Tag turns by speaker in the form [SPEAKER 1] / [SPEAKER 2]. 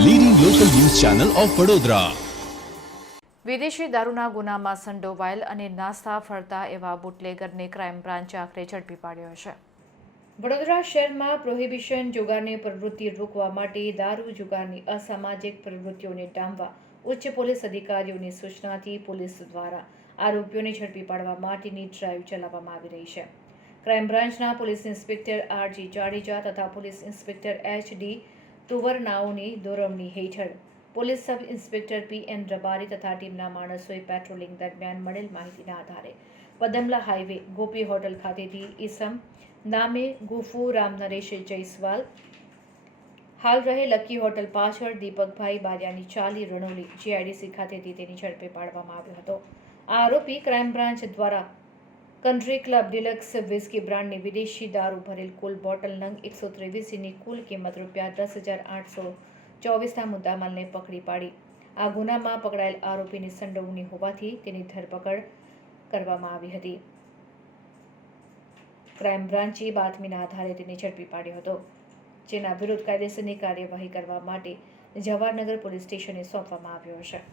[SPEAKER 1] Channel of Vadodara
[SPEAKER 2] વિદેશી દારૂના ગુનામાં સંડોવાયેલ અને નાસ્તા ફરતા એવા બુટલેગરને ક્રાઇમ બ્રાન્ચે આખરે ઝડપી પાડ્યો છે. વડોદરા શહેરમાં પ્રોહિબિશન જુગારની પ્રવૃત્તિ રોકવા માટે દારૂ જુગારની અસામાજિક પ્રવૃત્તિઓને ડામવા ઉચ્ચ પોલીસ અધિકારીઓની સૂચનાથી પોલીસ દ્વારા આરોપીઓને ઝડપી પાડવા માટેની ડ્રાઈવ ચલાવવામાં આવી રહી છે. ક્રાઇમ બ્રાન્ચના પોલીસ ઇન્સ્પેક્ટર આરજી જાડેજા તથા પોલીસ ઇન્સ્પેક્ટર એચ ડી તુવરનાઓની દોરવણી હેઠળ police sub inspector P N Rabari તથા ટીમના માણસોએ પેટ્રોલિંગ દરમિયાન મળેલ માહિતીના આધારે પદમલા હાઈવે, ગોપી હોટલ ખાતેથી ઈસમ, નામે ગુફુ રામ નરેશ જયસ્વાલ, હાલ રહે લકી હોટલ પાછળ દીપકભાઈ બારિયાની ચાલી રણોલી, જીઆઈડીસી ખાતેથી તેની ઝડપે પાડવામાં આવ્યો હતો. આ આરોપી ક્રાઇમ બ્રાન્ચ દ્વારા કન્ટ્રી ક્લબ ડિલક્સ વિસ્કી બ્રાન્ડની વિદેશી દારૂ ભરેલ કુલ બોટલ નંગ એકસો ત્રેવીસીની કુલ કિંમત રૂપિયા દસ હજાર આઠસો ચોવીસના મુદ્દામાલને પકડી પાડી. આ ગુનામાં પકડાયેલ આરોપીની સંડોવણી હોવાથી તેની ધરપકડ કરવામાં આવી હતી. ક્રાઇમ બ્રાન્ચે બાતમીના આધારે તેને ઝડપી પાડ્યો હતો, જેના વિરુદ્ધ કાયદેસરની કાર્યવાહી કરવા માટે જવાહરનગર પોલીસ સ્ટેશને સોંપવામાં આવ્યો છે